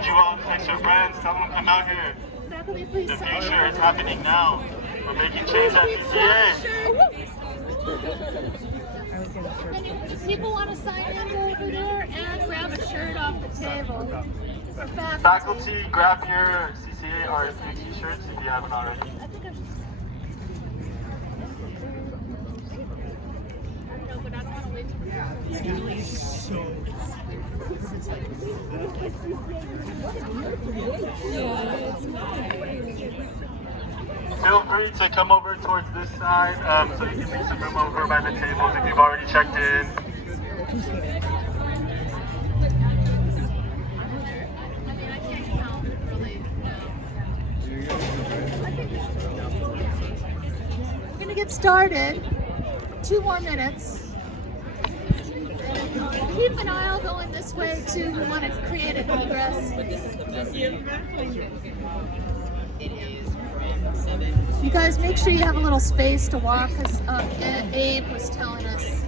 encourage you all to text your friends, tell them to come out here. The future is happening now. We're making change at CCA. If people want to sign in, go over there and grab a shirt off the table. For Faculty, grab your CCA RSP t-shirts if you haven't already. Feel free to come over towards this side so you can make some room over by the tables if you've already checked in. We're going to get started. 2 more minutes. Keep an aisle going this way too. We want to create an egress. You guys make sure you have a little space to walk, because Abe was telling us.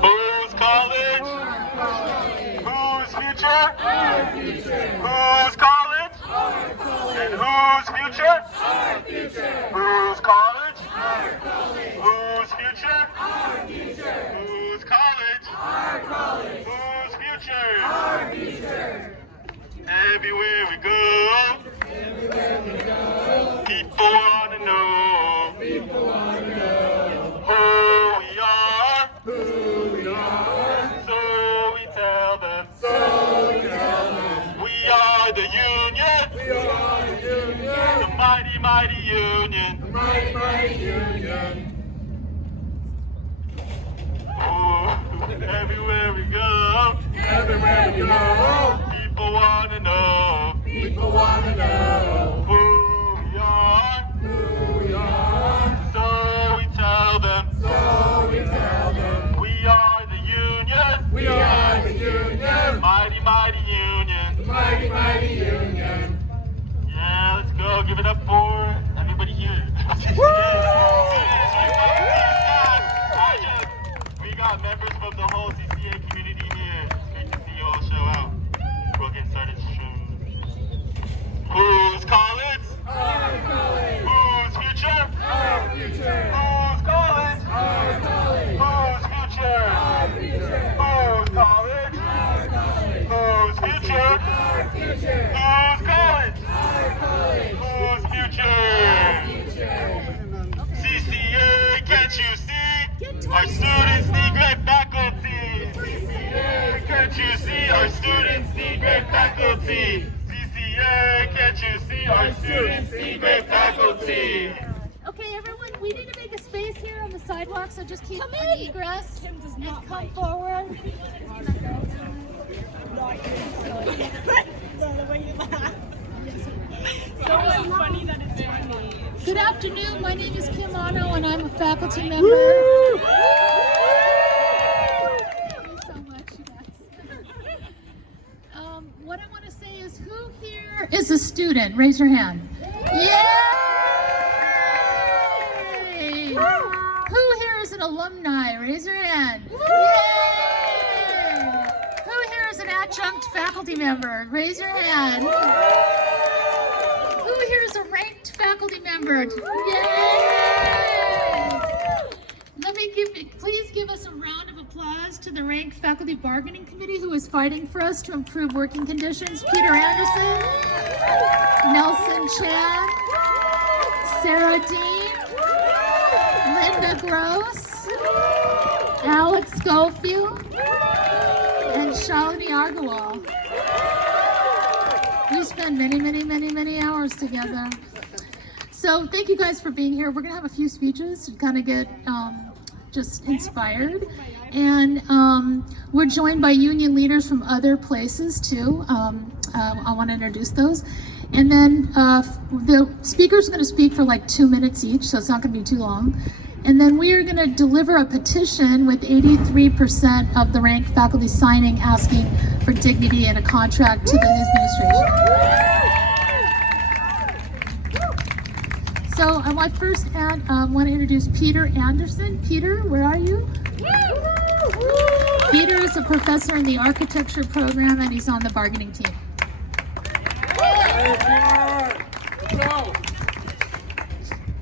Who's college? Who's future? Who's college? And who's future? Who's college? Who's future? Who's college? Who's future? Everywhere we go, people wanna know who we are. So we tell them. We are the union. The mighty, mighty union. Ooh, everywhere we go, people wanna know who we are. So we tell them. We are the union. Mighty, mighty union. Yeah, let's go. Give it up for everybody here. We got members from the whole CCA community here. Great to see you all show out. We'll get started soon. Who's college? Who's future? Who's college? Who's future? Who's college? Who's future? Who's college? Who's future? CCA, can't you see? Our students need great faculty. CCA, can't you see? Our students need great faculty. CCA, can't you see? Our students need great faculty. Okay, everyone, we need to make a space here on the sidewalk, so just keep an egress and come forward. Good afternoon, my name is Kim Ano and I'm a faculty member. Thank you so much, you guys. What I want to say is, who here is a student? Raise your hand. Yay! Who here is an alumni? Raise your hand. Yay! Who here is an adjunct faculty member? Raise your hand. Who here is a ranked faculty member? Yay! Please give us a round of applause to the ranked faculty bargaining committee who is fighting for us to improve working conditions. Peter Anderson, Nelson Chan, Sarah Dean, Linda Gross, Alex Schofield, and Shalini Agarwal. We spend many hours together. So thank you guys for being here. We're gonna have a few speeches to kind of get just inspired. And we're joined by union leaders from other places too. I want to introduce those. And then the speakers are going to speak for like 2 minutes each, so it's not going to be too long. And then we are going to deliver a petition with 83% of the ranked faculty signing, asking for dignity and a contract to the administration. So I want first want to introduce Peter Anderson. Peter, where are you? Peter is a professor in the architecture program and he's on the bargaining team.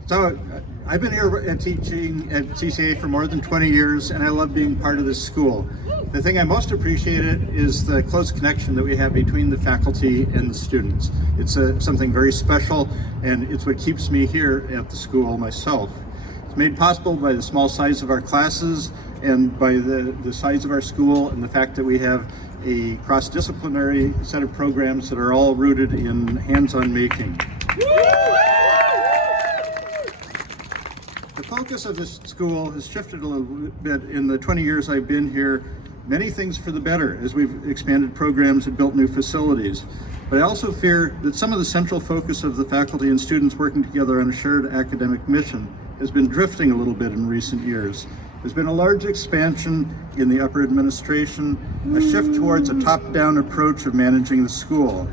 So I've been here and teaching at CCA for more than 20 years, and I love being part of this school. The thing I most appreciate is the close connection that we have between the faculty and the students. It's something very special, and it's what keeps me here at the school myself. It's made possible by the small size of our classes and by the size of our school and the fact that we have a cross-disciplinary set of programs that are all rooted in hands-on making. The focus of this school has shifted a little bit in the 20 years I've been here. Many things for the better as we've expanded programs and built new facilities. But I also fear that some of the central focus of the faculty and students working together on a shared academic mission has been drifting a little bit in recent years. There's been a large expansion in the upper administration, a shift towards a top-down approach of managing the school.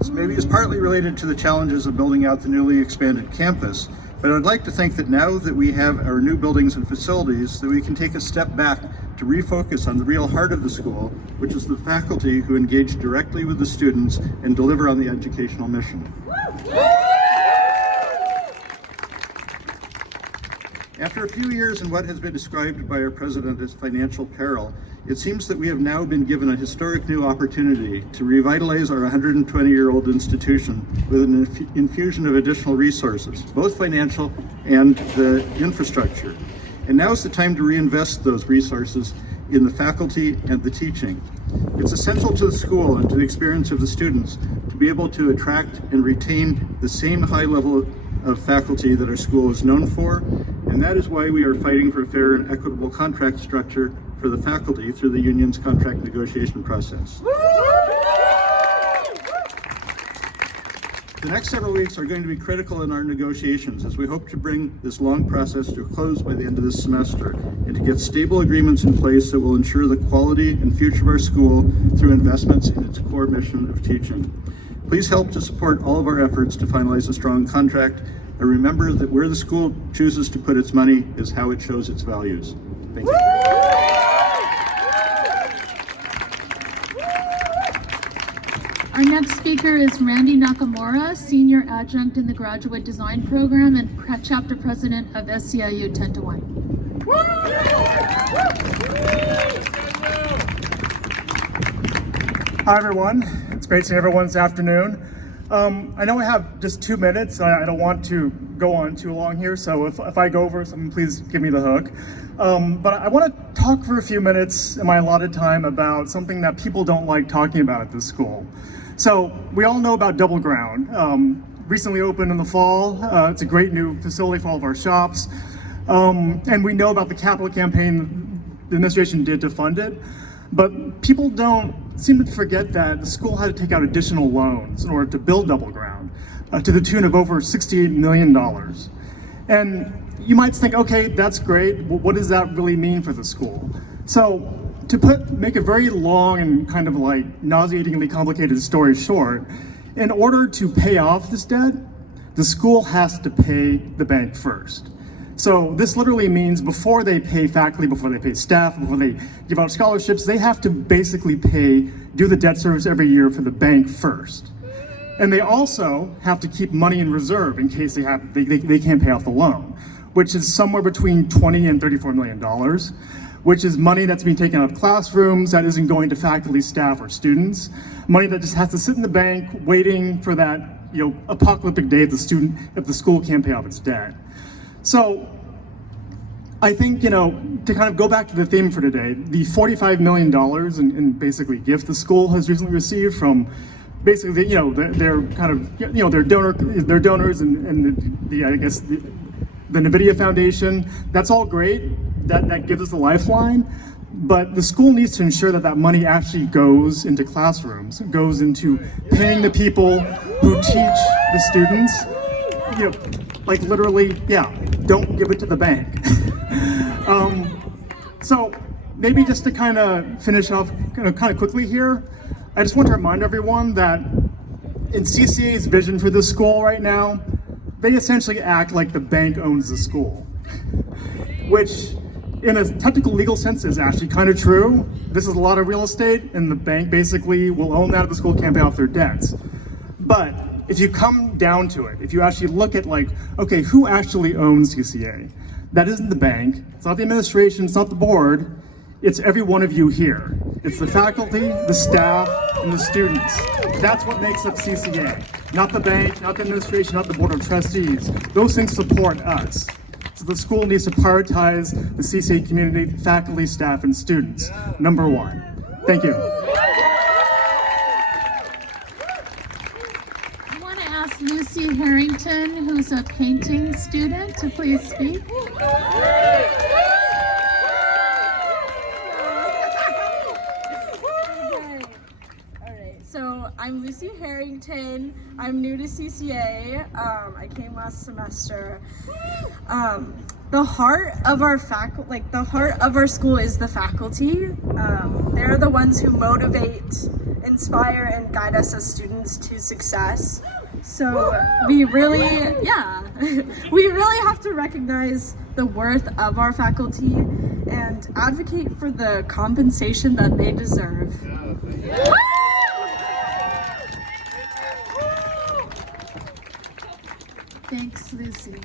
This maybe is partly related to the challenges of building out the newly expanded campus, but I'd like to think that now that we have our new buildings and facilities, that we can take a step back to refocus on the real heart of the school, which is the faculty who engage directly with the students and deliver on the educational mission. After a few years in what has been described by our president as financial peril, it seems that we have now been given a historic new opportunity to revitalize our 120-year-old institution with an infusion of additional resources, both financial and the infrastructure. And now is the time to reinvest those resources in the faculty and the teaching. It's essential to the school and to the experience of the students to be able to attract and retain the same high level of faculty that our school is known for, and that is why we are fighting for a fair and equitable contract structure for the faculty through the union's contract negotiation process. The next several weeks are going to be critical in our negotiations as we hope to bring this long process to a close by the end of this semester and to get stable agreements in place that will ensure the quality and future of our school through investments in its core mission of teaching. Please help to support all of our efforts to finalize a strong contract, and remember that where the school chooses to put its money is how it shows its values. Thank you. Our next speaker is Randy Nakamura, Senior Adjunct in the Graduate Design Program and Chapter President of SCIU 10 to 1. Hi everyone, it's great seeing everyone this afternoon. I know I have just 2 minutes. I don't want to go on too long here, so if I go over something, please give me the hook. But I want to talk for a few minutes in my allotted time about something that people don't like talking about at this school. So we all know about Double Ground. Recently opened in the fall. It's a great new facility for all of our shops. And we know about the capital campaign the administration did to fund it. But people don't seem to forget that the school had to take out additional loans in order to build Double Ground to the tune of over $68 million. And you might think, okay, that's great. What does that really mean for the school? So to make a very long and kind of like nauseatingly complicated story short, in order to pay off this debt, the school has to pay the bank first. So this literally means before they pay faculty, before they pay staff, before they give out scholarships, they have to basically do the debt service every year for the bank first. And they also have to keep money in reserve in case they can't pay off the loan, which is somewhere between $20 and $34 million, which is money that's being taken out of classrooms that isn't going to faculty, staff, or students, money that just has to sit in the bank waiting for that apocalyptic day if the school can't pay off its debt. So I think, to kind of go back to the theme for today, the $45 million in basically gift the school has recently received from basically, their kind of, their donors and the NVIDIA Foundation. That's all great. That gives us a lifeline. But the school needs to ensure that money actually goes into classrooms, goes into paying the people who teach the students. Like literally, don't give it to the bank. So maybe just to kind of finish off kind of quickly here, I just want to remind everyone that in CCA's vision for this school right now, they essentially act like the bank owns the school, which in a technical legal sense is actually kind of true. This is a lot of real estate, and the bank basically will own that if the school can't pay off their debts. But if you come down to it, if you actually look at like, okay, who actually owns CCA? That isn't the bank, it's not the administration, it's not the board, it's every one of you here. It's the faculty, the staff, and the students. That's what makes up CCA. Not the bank, not the administration, not the board of trustees. Those things support us. So the school needs to prioritize the CCA community, faculty, staff, and students. Number one. Thank you. I want to ask Lucy Harrington, who's a painting student, to please speak. So I'm Lucy Harrington. I'm new to CCA. I came last semester. The heart of our the heart of our school is the faculty. They're the ones who motivate, inspire, and guide us as students to success. So we really, we really have to recognize the worth of our faculty and advocate for the compensation that they deserve. Thanks, Lucy.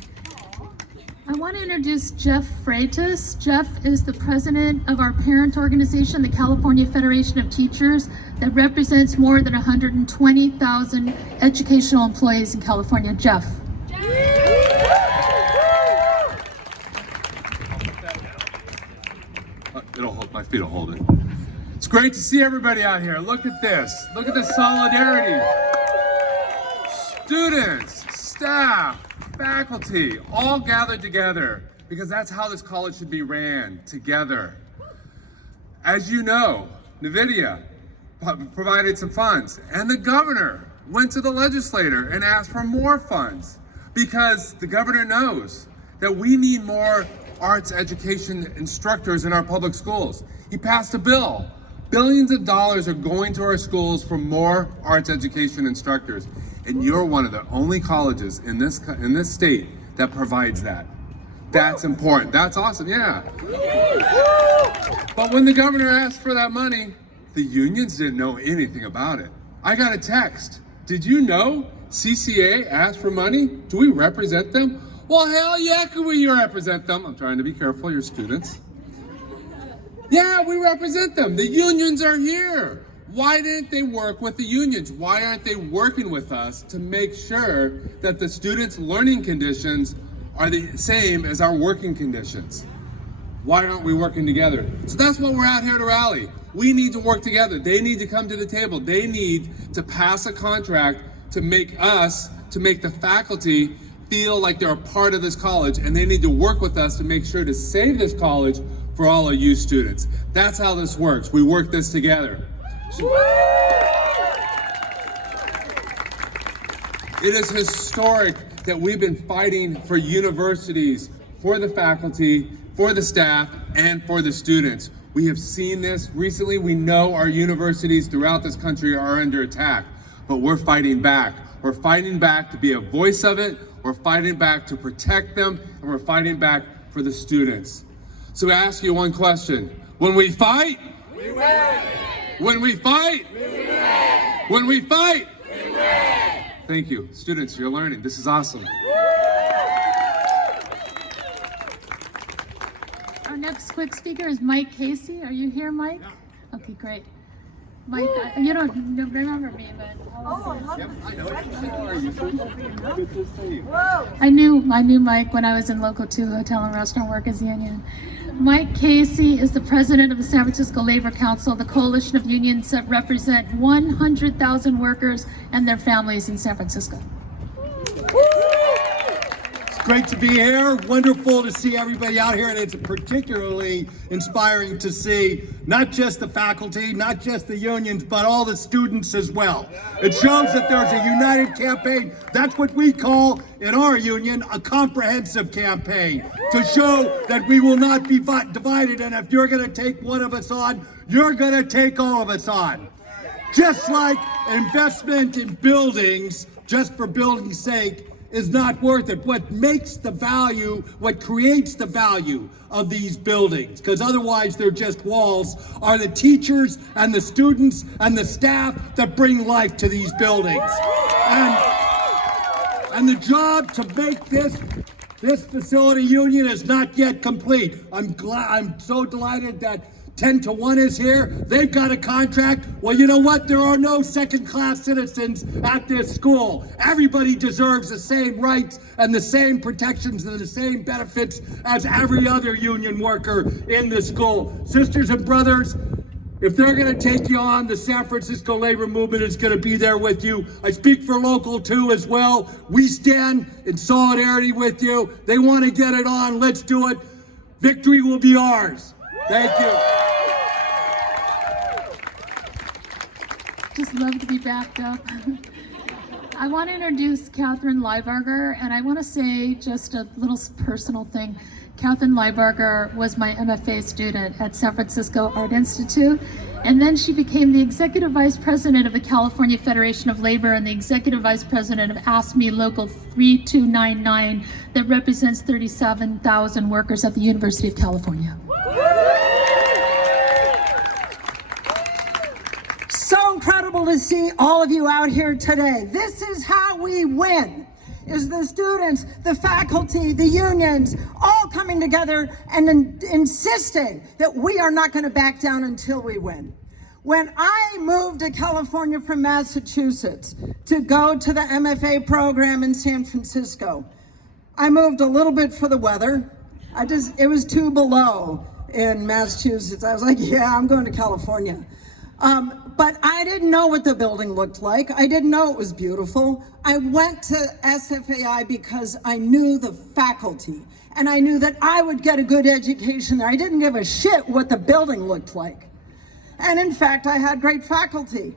I want to introduce Jeff Freitas. Jeff is the president of our parent organization, the California Federation of Teachers, that represents more than 120,000 educational employees in California. Jeff. It'll hold, my feet will hold it. It's great to see everybody out here. Look at this. Look at the solidarity. Students, staff, faculty, all gathered together because that's how this college should be ran, together. As you know, NVIDIA provided some funds, and the governor went to the legislator and asked for more funds because the governor knows that we need more arts education instructors in our public schools. He passed a bill. Billions of dollars are going to our schools for more arts education instructors. And you're one of the only colleges in this state that provides that. That's important. That's awesome, yeah. But when the governor asked for that money, the unions didn't know anything about it. I got a text. Did you know CCA asked for money? Do we represent them? Well, hell yeah, can we represent them? I'm trying to be careful, you're students. Yeah, we represent them. The unions are here. Why didn't they work with the unions? Why aren't they working with us to make sure that the students' learning conditions are the same as our working conditions? Why aren't we working together? So that's what we're out here to rally. We need to work together. They need to come to the table. They need to pass a contract to make the faculty feel like they're a part of this college, and they need to work with us to make sure to save this college for all of you students. That's how this works. We work this together. It is historic that we've been fighting for universities, for the faculty, for the staff, and for the students. We have seen this recently. We know our universities throughout this country are under attack, but we're fighting back. We're fighting back to be a voice of it. We're fighting back to protect them, and we're fighting back for the students. So I ask you one question. When we fight, we win. When we fight, we win. When we fight, we win. Thank you. Students, you're learning. This is awesome. Our next quick speaker is Mike Casey. Are you here, Mike? Yeah. Okay, great. Mike, you don't remember me, but I knew Mike when I was in Local 2 Hotel and Restaurant Workers Union. Mike Casey is the president of the San Francisco Labor Council, the coalition of unions that represent 100,000 workers and their families in San Francisco. Great to be here. Wonderful to see everybody out here, and it's particularly inspiring to see not just the faculty, not just the unions, but all the students as well. It shows that there's a united campaign. That's what we call in our union a comprehensive campaign, to show that we will not be divided, and if you're going to take one of us on, you're going to take all of us on. Just like investment in buildings, just for building's sake, is not worth it. What makes the value, what creates the value of these buildings, because otherwise they're just walls, are the teachers and the students and the staff that bring life to these buildings. And the job to make this facility union is not yet complete. I'm so delighted that 10-1 is here. They've got a contract. Well, you know what? There are no second-class citizens at this school. Everybody deserves the same rights and the same protections and the same benefits as every other union worker in the school. Sisters and brothers, if they're going to take you on, the San Francisco labor movement is going to be there with you. I speak for Local 2 as well. We stand in solidarity with you. They want to get it on. Let's do it. Victory will be ours. Thank you. Just love to be backed up. I want to introduce Catherine Liebarger, and I want to say just a little personal thing. Catherine Liebarger was my MFA student at San Francisco Art Institute, and then she became the Executive Vice President of the California Federation of Labor and the Executive Vice President of ASME Local 3299 that represents 37,000 workers at the University of California. So incredible to see all of you out here today. This is how we win, is the students, the faculty, the unions, all coming together and insisting that we are not going to back down until we win. When I moved to California from Massachusetts to go to the MFA program in San Francisco, I moved a little bit for the weather. It was 2 below in Massachusetts. I was like, yeah, I'm going to California. But I didn't know what the building looked like. I didn't know it was beautiful. I went to SFAI because I knew the faculty and I knew that I would get a good education there. I didn't give a shit what the building looked like. And in fact, I had great faculty.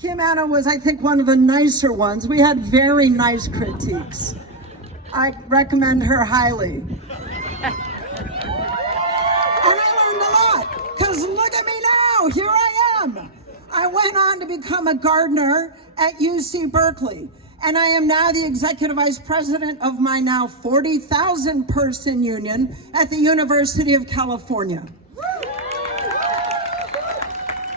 Kim Anna was, I think, one of the nicer ones. We had very nice critiques. I recommend her highly. And I learned a lot, because look at me now, here I am. I went on to become a gardener at UC Berkeley, and I am now the executive vice president of my now 40,000 person union at the University of California.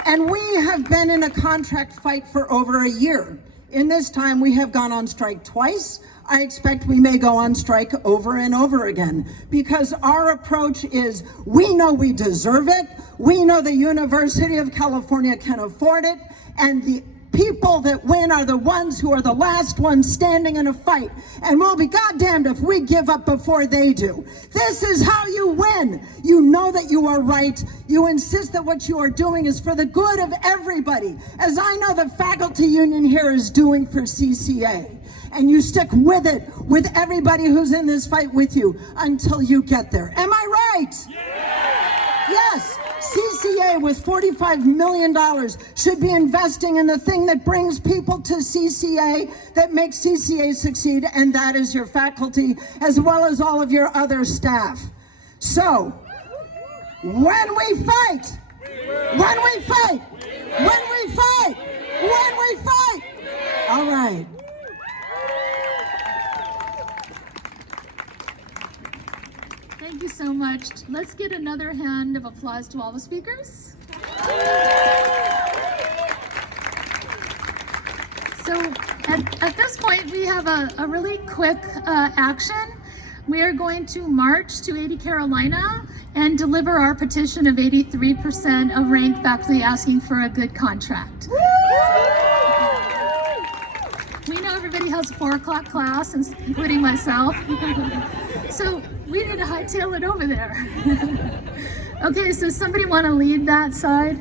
And we have been in a contract fight for over a year. In this time, we have gone on strike twice. I expect we may go on strike over and over again, because our approach is, we know we deserve it, we know the University of California can afford it, and the people that win are the ones who are the last ones standing in a fight, and we'll be goddamned if we give up before they do. This is how you win. You know that you are right. You insist that what you are doing is for the good of everybody, as I know the faculty union here is doing for CCA. And you stick with it, with everybody who's in this fight with you until you get there. Am I right? Yeah. Yes. CCA with $45 million should be investing in the thing that brings people to CCA, that makes CCA succeed, and that is your faculty, as well as all of your other staff. So, when we fight, all right. Thank you so much. Let's get another hand of applause to all the speakers. So at this point, we have a really quick action. We are going to march to 80 Carolina and deliver our petition of 83% of ranked faculty asking for a good contract. We know everybody has a 4 o'clock class, including myself. So we need to hightail it over there. Okay, so somebody want to lead that side?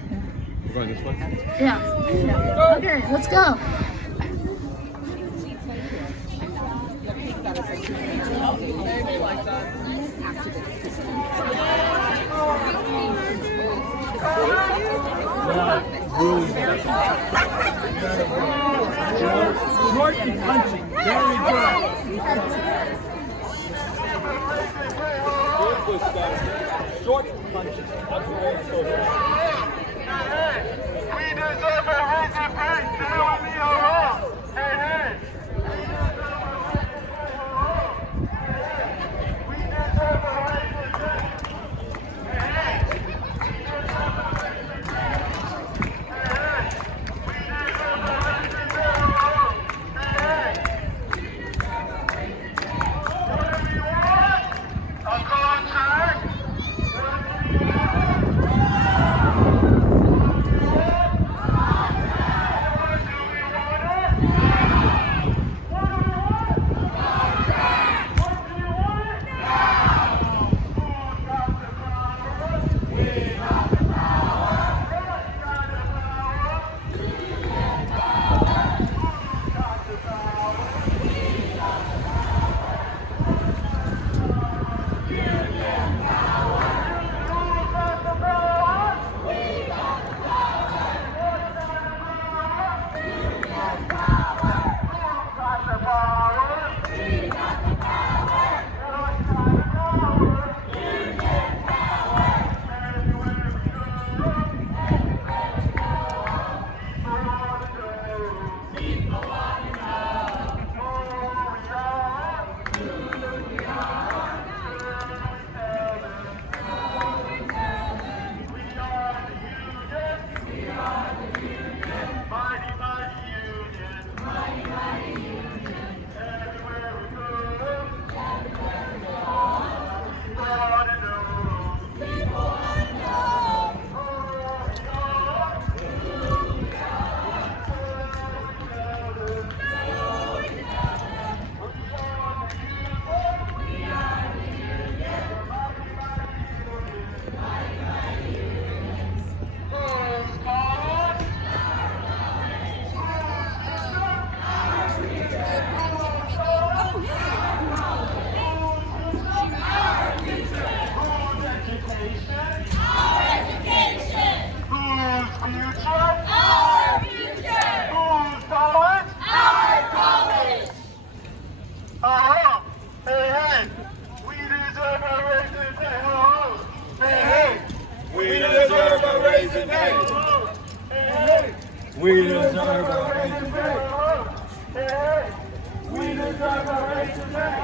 We're going this way? Yeah. Okay, let's go. Short and punchy. Very good. Short and punchy. We deserve a raise in pay. Tell me I'm wrong. Hey, hey. We deserve a raise today. We deserve a raise today.